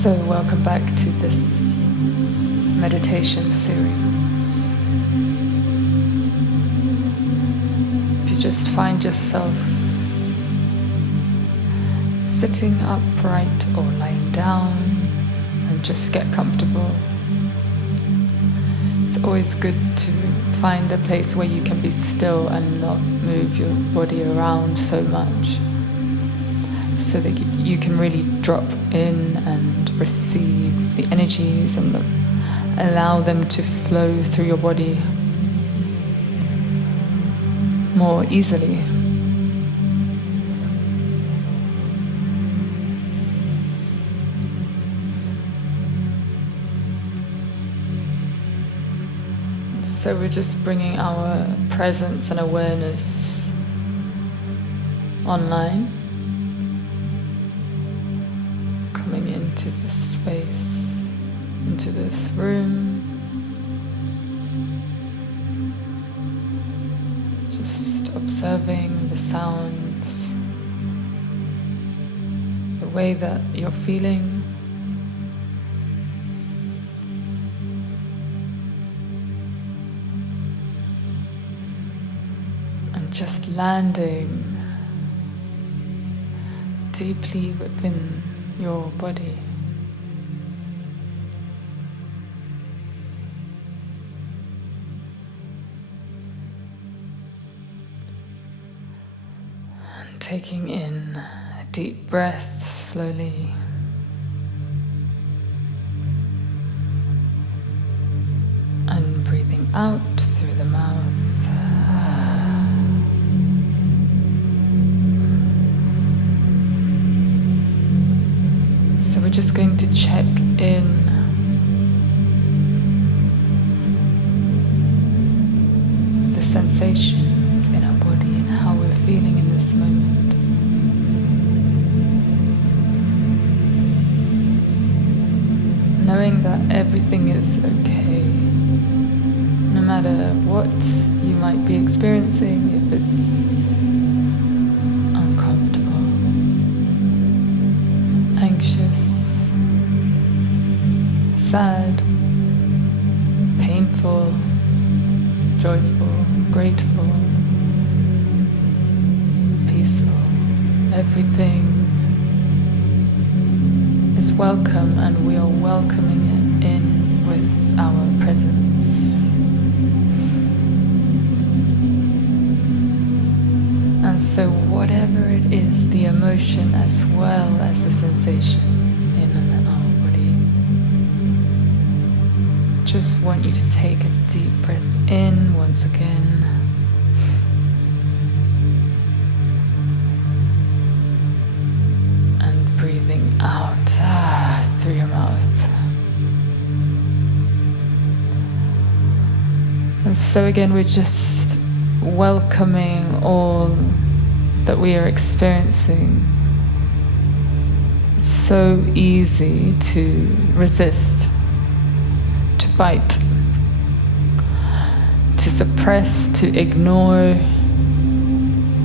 So welcome back to this meditation series. If you just find yourself sitting upright or lying down and just get comfortable, it's always good to find a place where you can be still and not move your body around so much, so that you can really drop in and receive the energies and allow them to flow through your body more easily. So we're just bringing our presence and awareness online, coming into this space, into this room, just observing the sounds, the way that you're feeling. Just landing deeply within your body. And taking in a deep breath slowly. And breathing out through the mouth. We're just going to check in the sensations in our body and how we're feeling in this moment. Knowing that everything is okay, no matter what you might be experiencing, if it's uncomfortable, anxious, sad, painful, joyful, grateful, peaceful. Everything is welcome, and we are welcoming it in with our presence. And so whatever it is, the emotion as well as the sensation in and out. Just want you to take a deep breath in once again. And breathing out through your mouth. And so again, we're just welcoming all that we are experiencing. It's so easy to resist, fight, to suppress, to ignore,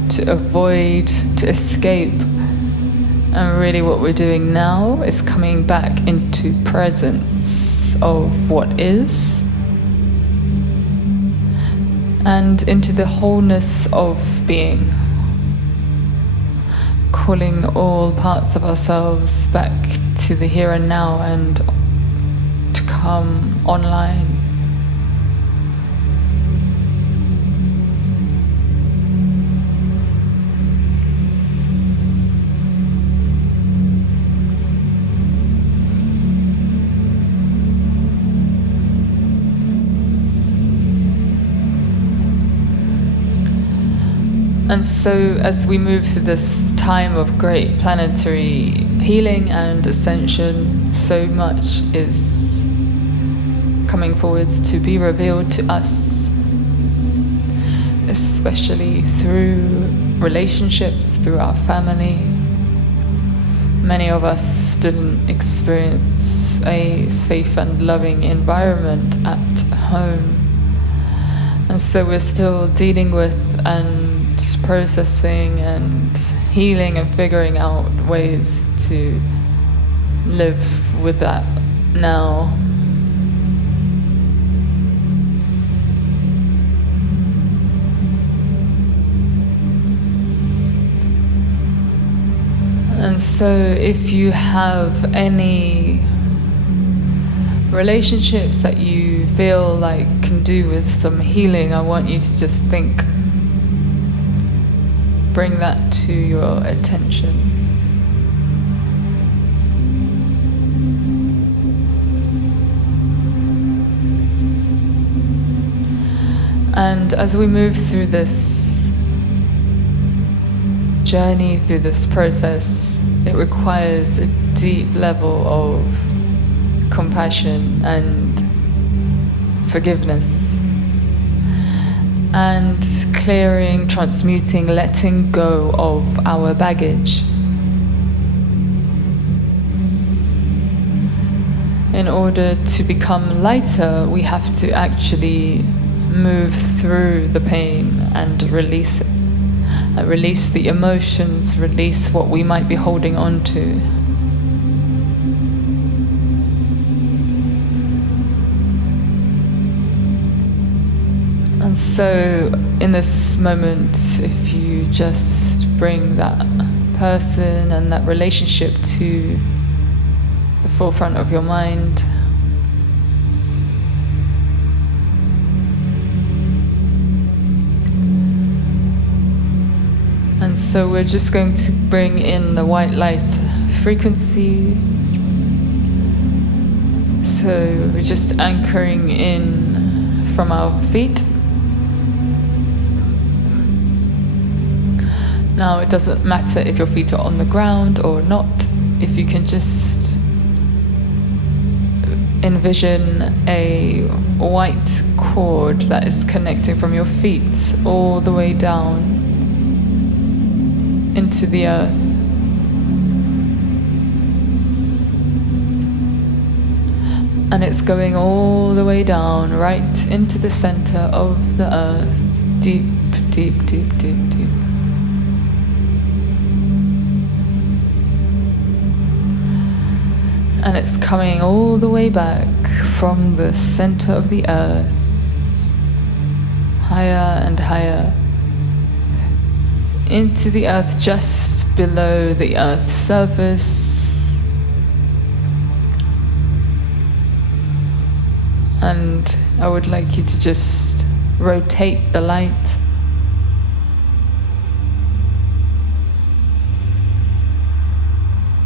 to avoid, to escape. And really what we're doing now is coming back into presence of what is and into the wholeness of being, calling all parts of ourselves back to the here and now and to come online. And so as we move through this time of great planetary healing and ascension, so much is coming forwards to be revealed to us, especially through relationships, through our family. Many of us didn't experience a safe and loving environment at home, and so we're still dealing with and processing and healing and figuring out ways to live with that now. And so if you have any relationships that you feel like can do with some healing, I want you to just bring that to your attention. And as we move through this journey, through this process, it requires a deep level of compassion and forgiveness, and clearing, transmuting, letting go of our baggage. In order to become lighter, we have to actually move through the pain and release it. Release the emotions, release what we might be holding on to. And so in this moment, if you just bring that person and that relationship to the forefront of your mind, and so we're just going to bring in the white light frequency. So we're just anchoring in from our feet. Now it doesn't matter if your feet are on the ground or not. If you can just envision a white cord that is connecting from your feet all the way down into the earth. And it's going all the way down, right into the center of the earth. Deep, deep, deep, deep, deep. And it's coming all the way back from the center of the earth, higher and higher, into the earth just below the earth's surface. And I would like you to just rotate the light.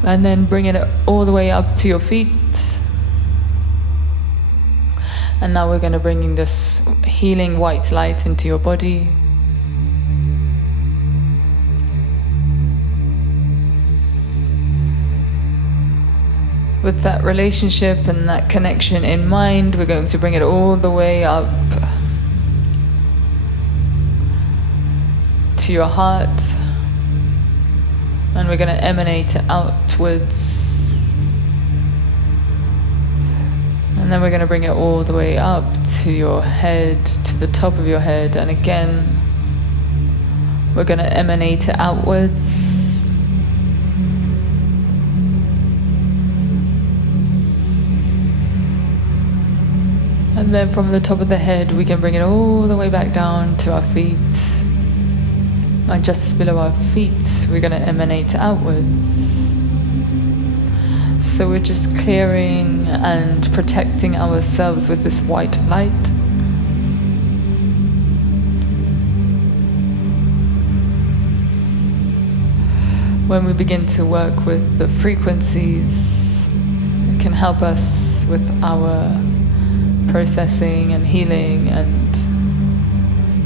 And then bring it all the way up to your feet. And now we're going to bring in this healing white light into your body. With that relationship and that connection in mind, we're going to bring it all the way up to your heart. And we're going to emanate it outwards. And then we're going to bring it all the way up to your head, to the top of your head. And again, we're going to emanate it outwards. And then from the top of the head, we can bring it all the way back down to our feet. And just below our feet, we're going to emanate outwards. So we're just clearing and protecting ourselves with this white light. When we begin to work with the frequencies, it can help us with our processing and healing, and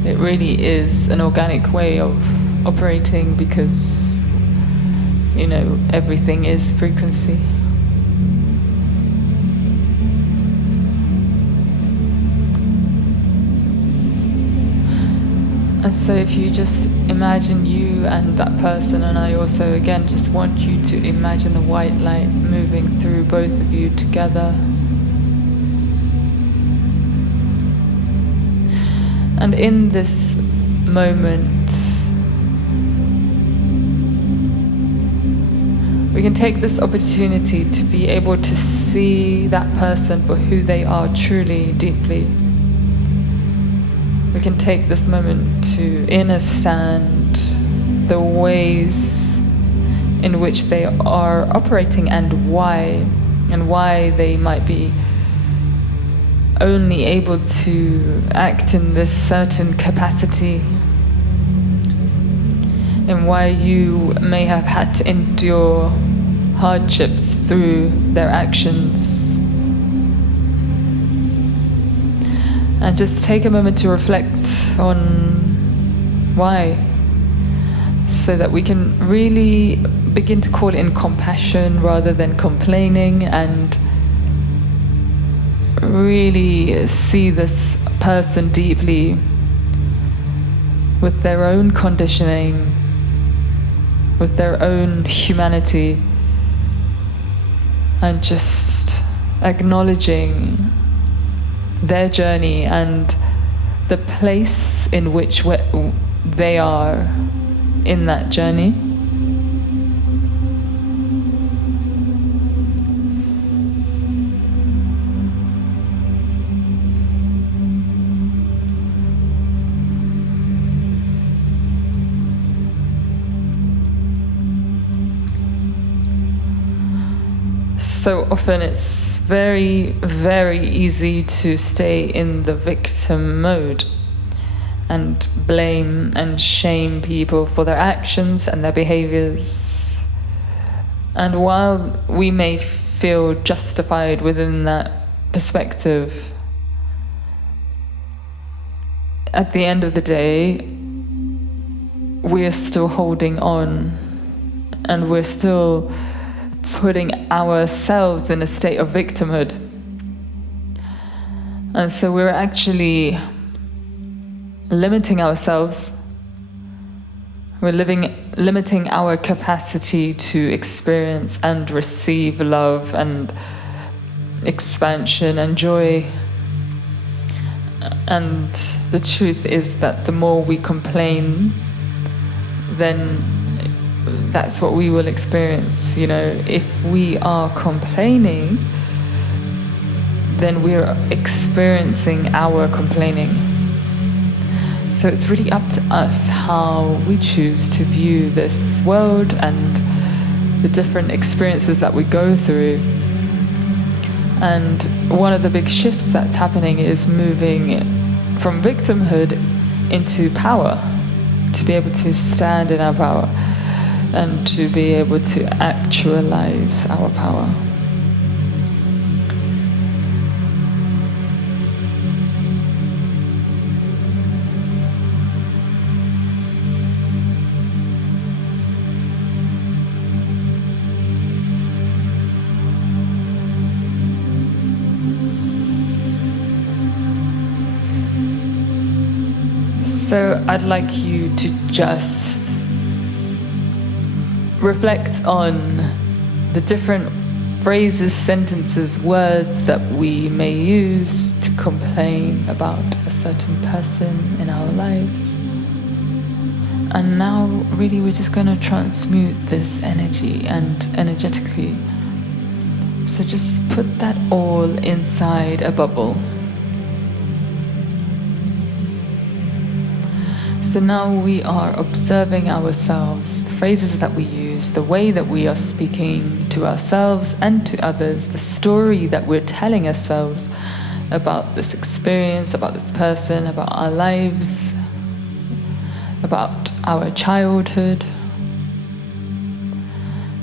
it really is an organic way of operating because, you know, everything is frequency. And so if you just imagine you and that person, and I also again just want you to imagine the white light moving through both of you together. And in this moment, we can take this opportunity to be able to see that person for who they are truly, deeply. We can take this moment to understand the ways in which they are operating and why they might be only able to act in this certain capacity, and why you may have had to endure hardships through their actions. And just take a moment to reflect on why, so that we can really begin to call in compassion rather than complaining, and really see this person deeply with their own conditioning, with their own humanity, and just acknowledging their journey and the place in which they are in that journey. So often it's very, very easy to stay in the victim mode and blame and shame people for their actions and their behaviors. And while we may feel justified within that perspective, at the end of the day, we're still holding on, and we're still putting ourselves in a state of victimhood. And so we're actually limiting ourselves. We're limiting our capacity to experience and receive love and expansion and joy. And the truth is that the more we complain, then that's what we will experience. You know, if we are complaining, then we're experiencing our complaining. So it's really up to us how we choose to view this world and the different experiences that we go through. And one of the big shifts that's happening is moving from victimhood into power, to be able to stand in our power and to be able to actualize our power. So I'd like you to just reflect on the different phrases, sentences, words that we may use to complain about a certain person in our lives. And now really we're just going to transmute this energy and energetically. So just put that all inside a bubble. So now we are observing ourselves, the phrases that we use, the way that we are speaking to ourselves and to others, the story that we're telling ourselves about this experience, about this person, about our lives, about our childhood.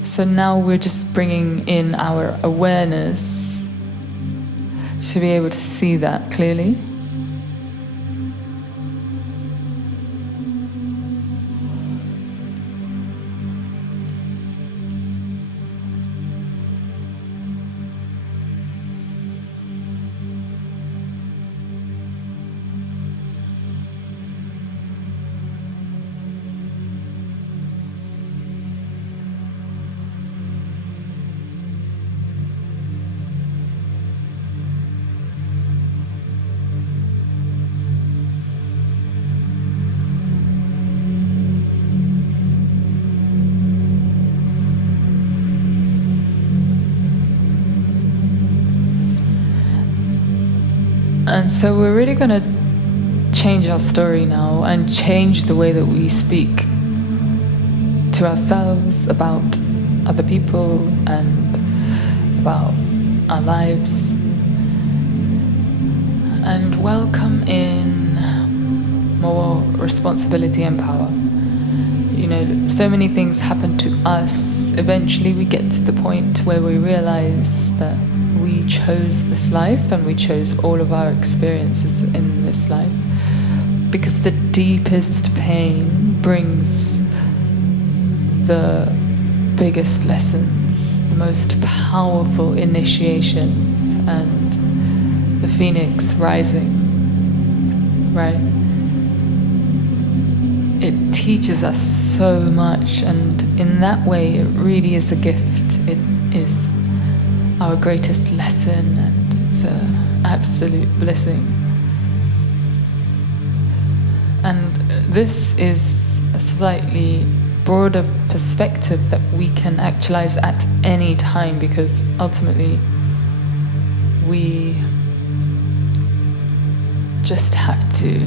So now we're just bringing in our awareness to be able to see that clearly. And so we're really going to change our story now and change the way that we speak to ourselves about other people and about our lives, and welcome in more responsibility and power. You know, so many things happen to us. Eventually we get to the point where we realize that we chose this life and we chose all of our experiences in this life, because the deepest pain brings the biggest lessons, the most powerful initiations, and the phoenix rising, right? It teaches us so much, and in that way it really is a gift. It is our greatest lesson, and it's an absolute blessing. And this is a slightly broader perspective that we can actualize at any time, because ultimately we just have to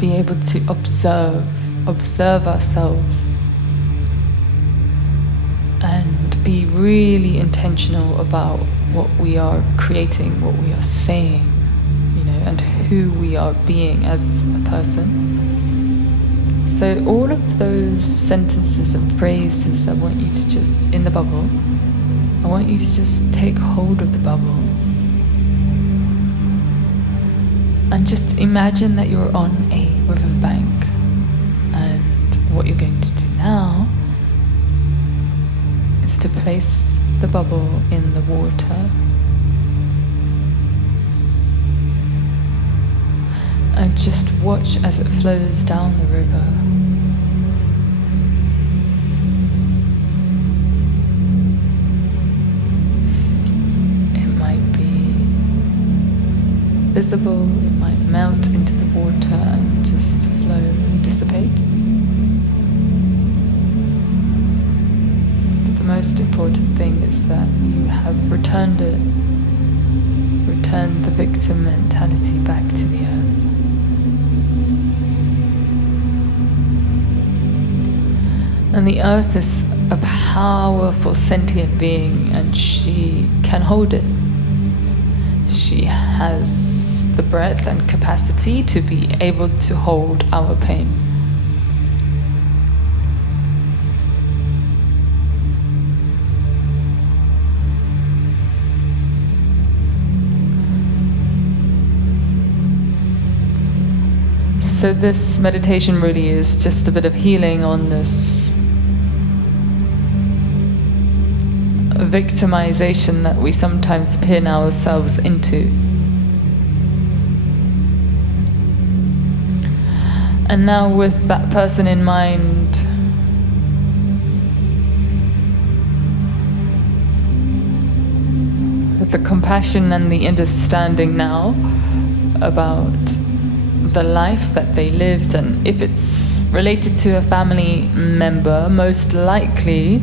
be able to observe ourselves and be really intentional about what we are creating, what we are saying, you know, and who we are being as a person. So all of those sentences and phrases, I want you to just, in the bubble, I want you to just take hold of the bubble and just imagine that you're on a riverbank, and what you're going to do now is to place the bubble in the water and just watch as it flows down the river. It might be visible, it might melt into the water and just flow and dissipate. But the most important thing is that you have returned it, returned the victim mentality back to the earth. And the earth is a powerful sentient being, and she can hold it. She has the breadth and capacity to be able to hold our pain. So this meditation really is just a bit of healing on this victimization that we sometimes pin ourselves into. And now, with that person in mind, with the compassion and the understanding now about the life that they lived, and if it's related to a family member, most likely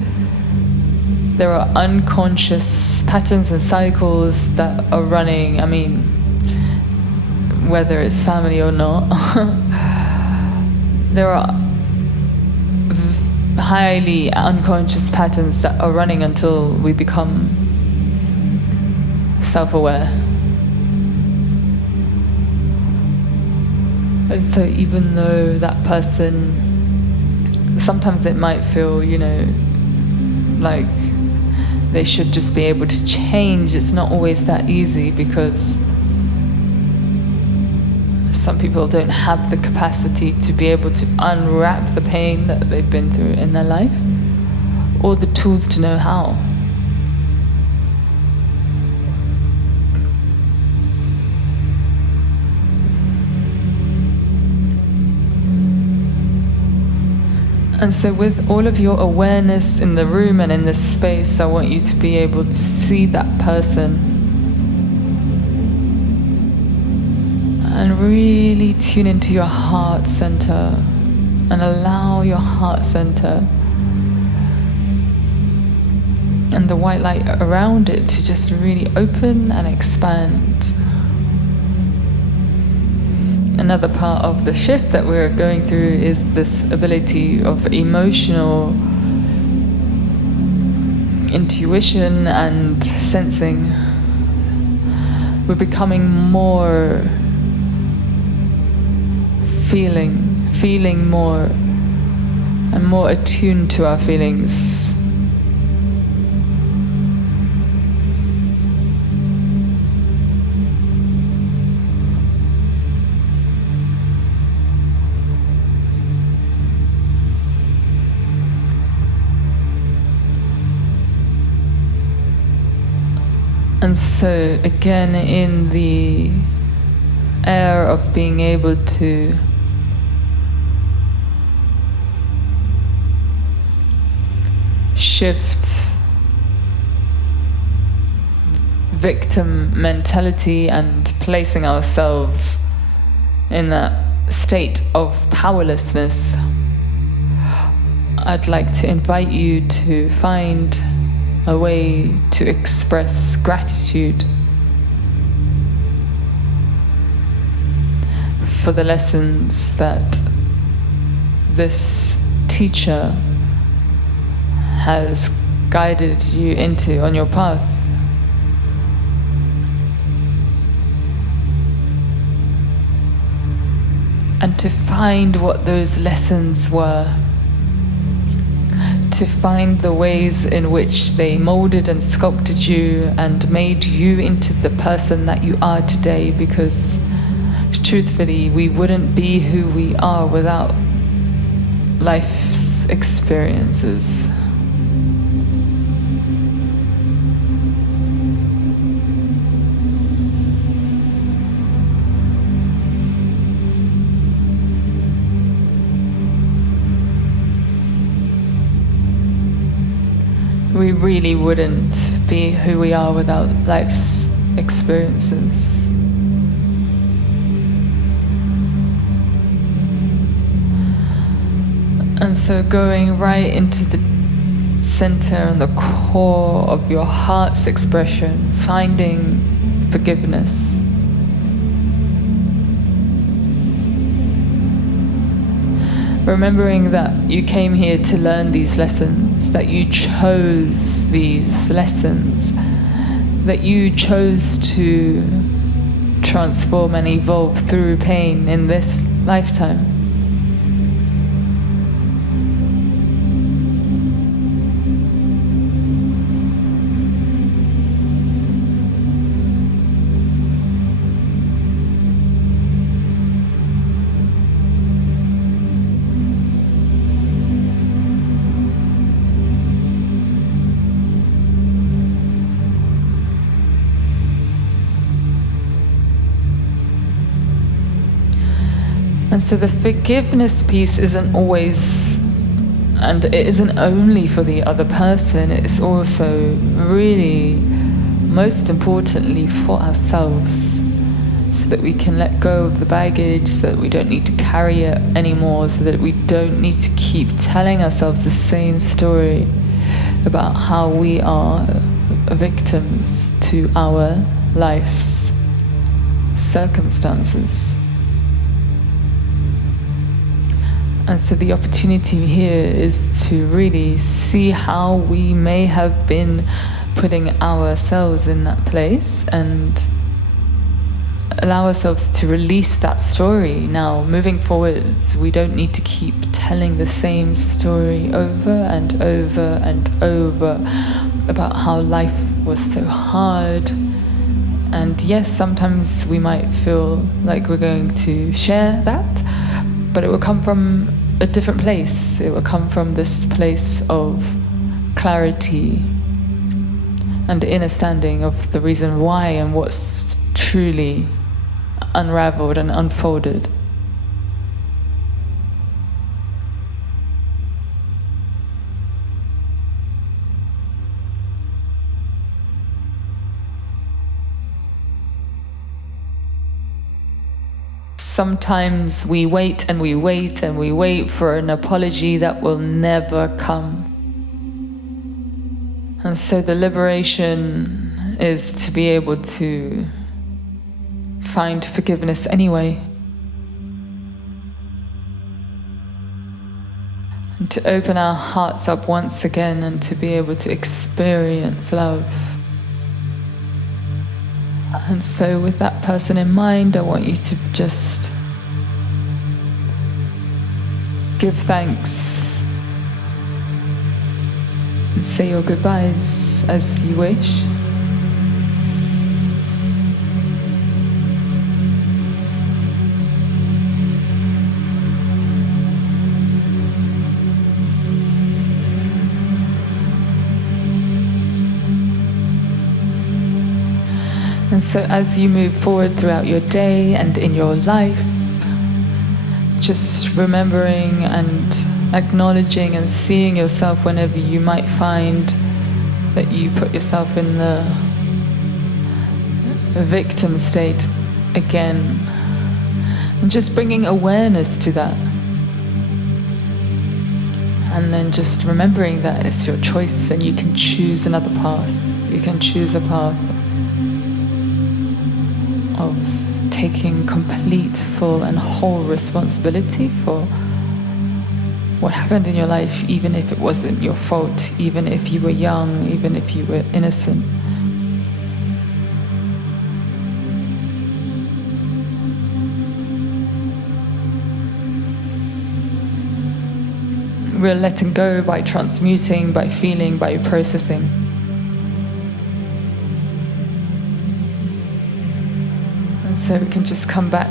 there are unconscious patterns and cycles that are running. I mean, whether it's family or not, there are highly unconscious patterns that are running until we become self-aware. And so even though that person, sometimes it might feel, you know, like they should just be able to change, it's not always that easy, because some people don't have the capacity to be able to unwrap the pain that they've been through in their life, or the tools to know how. And so with all of your awareness in the room and in this space, I want you to be able to see that person and really tune into your heart center and allow your heart center and the white light around it to just really open and expand. another part of the shift that we're going through is this ability of emotional intuition and sensing. We're becoming more feeling more and more attuned to our feelings. And so again, in the air of being able to shift victim mentality and placing ourselves in that state of powerlessness, I'd like to invite you to find a way to express gratitude for the lessons that this teacher has guided you into on your path. And to find what those lessons were, to find the ways in which they molded and sculpted you and made you into the person that you are today, because truthfully, we wouldn't be who we are without life's experiences. We really wouldn't be who we are without life's experiences. And so going right into the center and the core of your heart's expression, finding forgiveness. Remembering that you came here to learn these lessons, that you chose these lessons, that you chose to transform and evolve through pain in this lifetime. And so the forgiveness piece isn't always, and it isn't only for the other person, it's also really, most importantly, for ourselves, so that we can let go of the baggage, so that we don't need to carry it anymore, so that we don't need to keep telling ourselves the same story about how we are victims to our life's circumstances. And so the opportunity here is to really see how we may have been putting ourselves in that place and allow ourselves to release that story. Now, moving forwards, we don't need to keep telling the same story over and over and over about how life was so hard. And yes, sometimes we might feel like we're going to share that, but it will come from a different place. It will come from this place of clarity and understanding of the reason why and what's truly unraveled and unfolded. Sometimes we wait and we wait and we wait for an apology that will never come. And so the liberation is to be able to find forgiveness anyway. And to open our hearts up once again and to be able to experience love. And so with that person in mind, I want you to just give thanks and say your goodbyes as you wish. And so as you move forward throughout your day and in your life, just remembering and acknowledging and seeing yourself whenever you might find that you put yourself in the victim state again. And just bringing awareness to that. And then just remembering that it's your choice and you can choose another path. You can choose a path of taking complete, full and whole responsibility for what happened in your life, even if it wasn't your fault, even if you were young, even if you were innocent. We're letting go by transmuting, by feeling, by processing. So we can just come back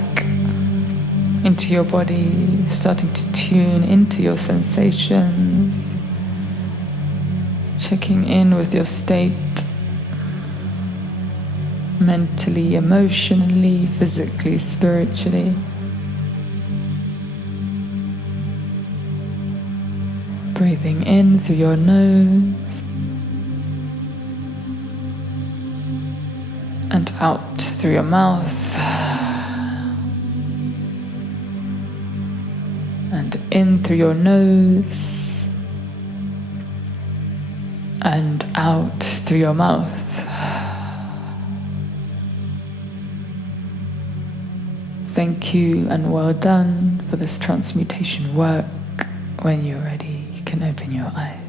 into your body, starting to tune into your sensations, checking in with your state, mentally, emotionally, physically, spiritually. Breathing in through your nose and out through your mouth. And in through your nose and out through your mouth. Thank you and well done for this transmutation work. When you're ready, you can open your eyes.